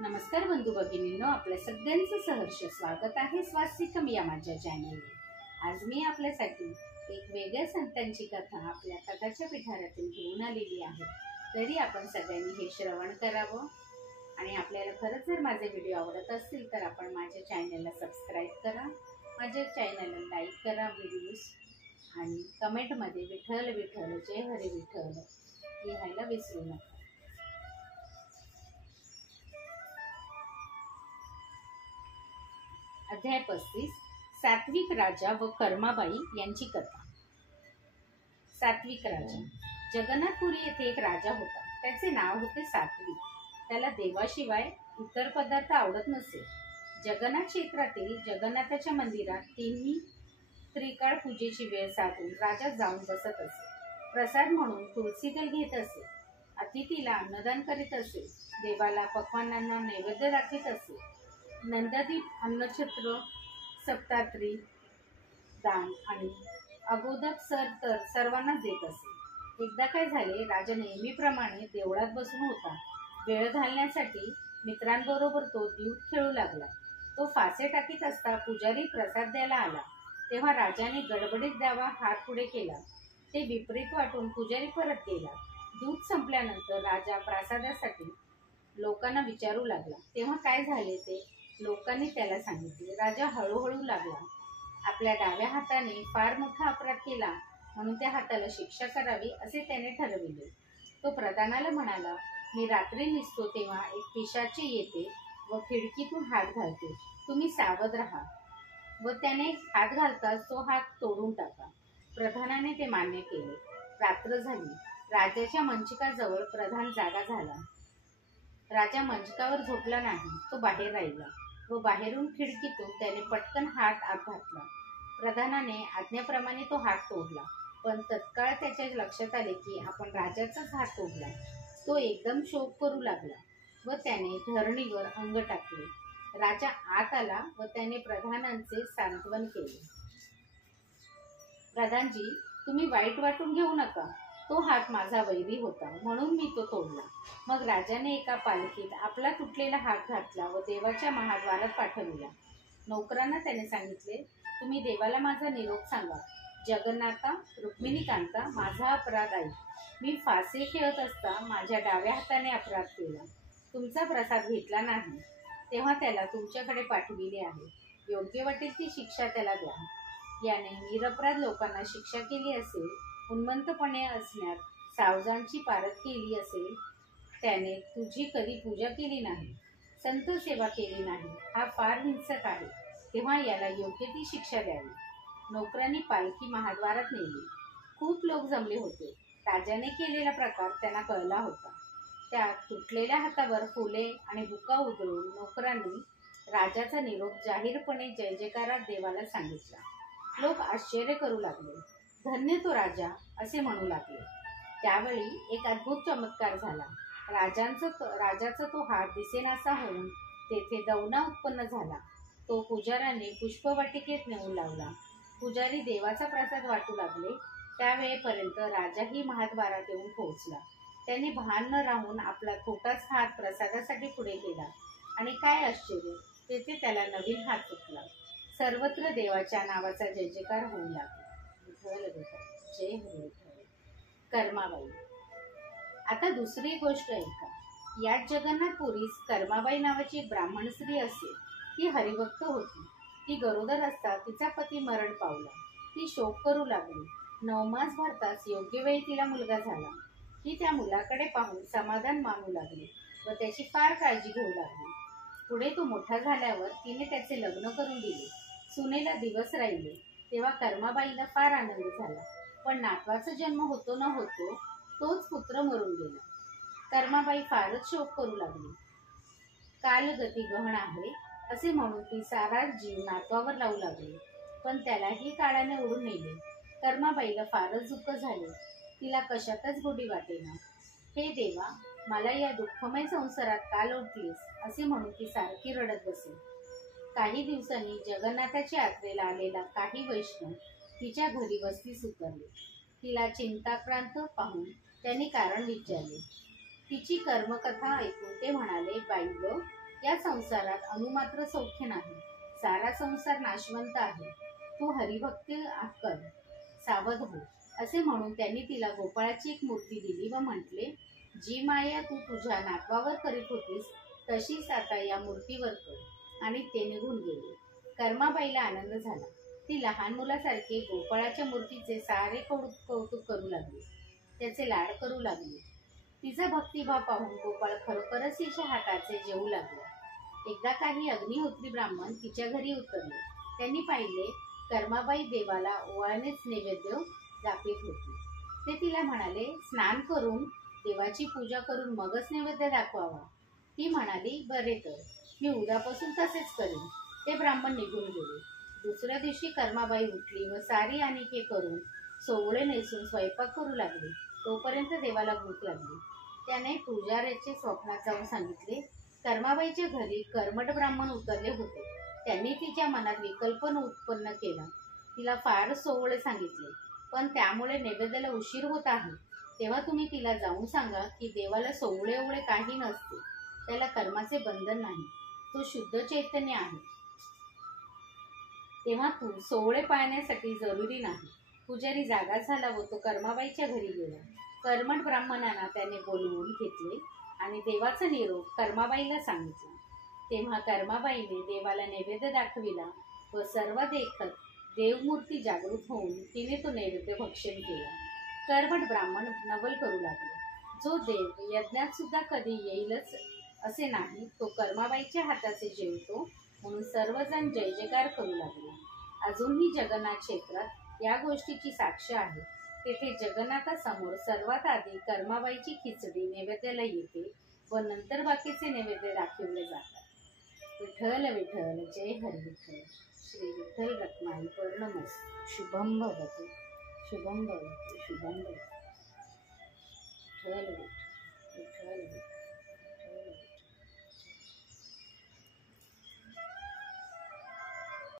नमस्कार बंधू भगिनींनो, आपल्या सगळ्यांचं सहर्ष स्वागत आहे स्वास्तिकम या माझ्या चॅनलवर। आज मी आपल्यासाठी एक वेगळ्या संतांची कथा आपल्या कथाच्या पिटाऱ्यातून घेऊन आलेली आहे। तरी आपण सगळ्यांनी हे श्रवण करावं आणि आपल्याला खरंच जर माझे व्हिडिओ आवडत असतील तर आपण माझ्या चॅनलला सबस्क्राईब करा, माझ्या चॅनलला लाईक करा व्हिडिओज आणि कमेंटमध्ये विठ्ठल विठ्ठल जय हरी विठ्ठल लिहायला विसरू नका। अध्याय 35 सात्विक राजा व कर्माबाई यांची कथा। सात्विक राजा। जगन्नाथपुरी येथे एक राजा होता। त्याचे नाव होते सात्विक। त्याला देवाशिवाय इतर पदार्थ आवडत नसे। जगन्नाथ क्षेत्रातील जगन्नाथाच्या मंदिरात तिन्ही त्रिकाळ पूजेची वेळ साधून राजा जाऊन बसत असे। प्रसाद म्हणून तुळशी दल घेत असे। अतिथीला अन्नदान करीत असे। देवाला पक्वान्नांना नैवेद्य दाखवित असे। नंदादीप अन्नछत्र सप्तात्री दान आणि अगोदक तर सर्वांना देत असे। एकदा काय झाले, राजा नेहमीप्रमाणे देवळात बसून होता। वेळ घालण्यासाठी मित्रांबरोबर तो द्यूत खेळू लागला। तो फासे टाकीत असता पुजारी प्रसाद द्यायला आला, तेव्हा राजाने गडबडीत द्यावा हात पुढे केला। ते विपरीत वाटून पुजारी परत गेला। दूध संपल्यानंतर राजा प्रसादासाठी लोकांना विचारू लागला, तेव्हा काय झाले ते लोकांनी त्याला सांगितले। राजा हळूहळू लागला। आपल्या डाव्या हाताने फार मोठा अपराध केला म्हणून त्या हाताला शिक्षा करावी असे त्याने ठरविले। तो प्रधानाला म्हणाला, मी रात्री निसतो तेव्हा एक पिशाची येते व खिडकीतून हात घालते, तुम्ही सावध राहा व त्याने हात घालताच तो हात तोडून टाका। प्रधानाने ते मान्य केले। रात्र झाली। राजाच्या मंचकाजवळ प्रधान जागा झाला। राजा मंचकावर झोपला नाही, तो बाहेर राहिला व बाहेरून खिडकीतून त्याने पटकन हात आत घातला। प्रधानाने आज्ञेप्रमाणे तो हात तोडला, पण तत्काळ त्याच्या लक्षात आले की आपण राजाचाच हात तोडला। तो एकदम शोक करू लागला व त्याने धरणीवर अंग टाकले। राजा आत आला व त्याने प्रधानांचे सांत्वन केले। प्रधानजी, तुम्ही वाईट वाटून घेऊ नका, तो हात माझा वैरी होता म्हणून मी तो तोडला। मग राजाने एका पालखीत आपला तुटलेला हात घातला व देवाच्या महाद्वारात पाठविला। नोकरांना त्याने सांगितले, तुम्ही देवाला माझा निरोप सांगा। जगन्नाथा, रुक्मिणीकांता, माझा अपराध आहे। मी फासे खेळत असता माझ्या डाव्या हाताने अपराध केला, तुमचा प्रसाद घेतला नाही, तेव्हा त्याला तुमच्याकडे पाठविले आहे। योग्य वाटेल ती शिक्षा त्याला द्या। याने निरपराध लोकांना शिक्षा केली असेल, उन्मत्तपणे असण्यात सावजांची पारख केली असेल, त्याने तुझी कधी पूजा केली नाही, संत सेवा केली नाही, हा फार हिंसक आहे, तेव्हा याला योग्य ती शिक्षा द्यावी। नोकरांनी पालखी महाद्वारात नेली। खूप लोक जमले होते। राजाने केलेला प्रकार त्यांना कळला होता। त्या तुटलेल्या हातावर फुले आणि बुका उधळून नोकरांनी राजाचा निरोप जाहीरपणे जय जयकारात देवाला सांगितला। लोक आश्चर्य करू लागले। धन्य तो राजा असे म्हणू लागले। त्यावेळी एक अद्भुत चमत्कार झाला। राजाचा तो हात दिसेनासा होऊन तेथे दवना उत्पन्न झाला। तो पुजाऱ्याने पुष्पवाटिकेत नेऊन लावला। पुजारी देवाचा प्रसाद वाटू लागले। त्यावेळेपर्यंत राजाही महाद्वारात येऊन पोहोचला। त्याने भान न राहून आपला छोटाच हात प्रसादासाठी पुढे केला आणि काय आश्चर्य, तेथे त्याला नवीन हात सुटला। सर्वत्र देवाच्या नावाचा जय जयकार होऊ लागला। विठ्ठल विठ्ठल जय हरी विठ्ठल। कर्माबाई। आता दुसरी गोष्ट ऐका। याच जगन्नाथपुरीस कर्माबाई नावाची एक ब्राह्मण स्त्री असे। ती हरिभक्त होती। ती गरोदर असता तिचा पती मरण पावला। ती शोक करू लागली। 9 मास भरताच योग्य वेळी तिला मुलगा झाला। ती त्या मुलाकडे पाहून समाधान मानू लागली व त्याची फार काळजी घेऊ लागली। पुढे तो मोठा झाल्यावर तिने त्याचे लग्न करून दिले। सुनेला दिवस राहिले तेव्हा कर्माबाईला फार आनंद झाला, पण नातवाचा जन्म होतो न होतो तोच पुत्र मरून गेला। कर्माबाई फारच शोक करू लागली। कालगती गहन आहे असे म्हणून ती सारा जीव नातवावर लावू लागली, पण त्यालाही काळाने ओढून नेले। कर्माबाईला फारच दुःख झाले। तिला कशातच गोडी वाटेना। हे देवा, मला या दुःखमय संसारात का लोटलीस असे म्हणून ती सारखी रडत बसे। काही दिवसांनी जगन्नाथाच्या यात्रेला आलेला काही वैष्णव तिच्या घरी वस्तीस उतरले। तिला चिंताक्रांत पाहून त्यांनी कारण विचारले। तिची कर्मकथा ऐकून ते म्हणाले, बाई गं, या संसारात अनुमात्र सौख्य नाही, सारा संसार नाशवंत आहे. तू हरिभक्ती कर, सावध हो. असे म्हणून त्यांनी तिला गोपाळाची एक मूर्ती दिली व म्हटले, जी माया तू तुझ्या नातवावर करीत होतीस तशीच आता या मूर्तीवर कर. आणि ते निघून गेले. कर्माबाईला आनंद झाला. ती लहान मुलासारखी गोपाळाच्या मूर्तीचे सारे कौतुक करू लागली, त्याचे लाड करू लागली. तिचा भक्तिभाव पाहून गोपाळ खरोखरच तिच्या हाताचे जेवू लागला. एकदा काही अग्निहोत्री ब्राह्मण तिच्या घरी उतरले. त्यांनी पाहिले कर्माबाई देवाला ओवाळणेच नैवेद्य दाखवित होती. ते तिला म्हणाले, स्नान करून देवाची पूजा करून मगच नैवेद्य दाखवावा. ती म्हणाली, बरे तर, मी उद्यापासून तसेच करेन. ते ब्राह्मण निघून गेले. दुसऱ्या दिवशी कर्माबाई उठली व सारी आनिके करून सोवळे नेसून स्वयंपाक करू लागली. तोपर्यंत देवाला भूक लागली. त्याने पुजाऱ्याचे स्वप्नात जाऊन सांगितले. कर्माबाईच्या घरी कर्मठ ब्राह्मण उतरले होते. त्यांनी तिच्या मनात विकल्प उत्पन्न केला. तिला फार सोवळे सांगितले, पण त्यामुळे नैवेद्याला उशीर होत आहे. तेव्हा तुम्ही तिला जाऊन सांगा की देवाला सोवळे ओवळे काही नसते. त्याला कर्माचे बंधन नाही, तो शुद्ध चैतन्य आहे. तेव्हा तू सोवळे पाळण्यासाठी जरुरी नाही. पुजारी जागा झाला व तो कर्माबाईच्या घरी गेला. कर्मठ ब्राह्मणांना त्याने बोलवून घेतले आणि देवाचा निरोप कर्माबाईला सांगितला. तेव्हा कर्माबाईने देवाला नैवेद्य दाखविला व सर्व देखत देवमूर्ती जागृत होऊन तिने तो नैवेद्य भक्षण केला. कर्मठ ब्राह्मण नवल करू लागले, जो देव यज्ञात सुद्धा कधी येईलच असे नाही, तो कर्माबाईच्या हाताचे जेवतो. म्हणून सर्वजण जय जयकार करू लागले. अजूनही जगन्नाथ क्षेत्रात या गोष्टीची साक्ष आहे. तेथे जगन्नाथासमोर सर्वात आधी कर्माबाईची खिचडी नैवेद्याला येते व नंतर बाकीचे नैवेद्य दाखविले जातात. विठ्ठल विठ्ठल, जय हरी विठ्ठल. श्री विठ्ठल रखमाई पौर्णमस्तु. शुभम भवतु, शुभम भवतु, शुभम भवतु. विठ्ठल विठ्ठल, विठ्ठल विठ्ठल.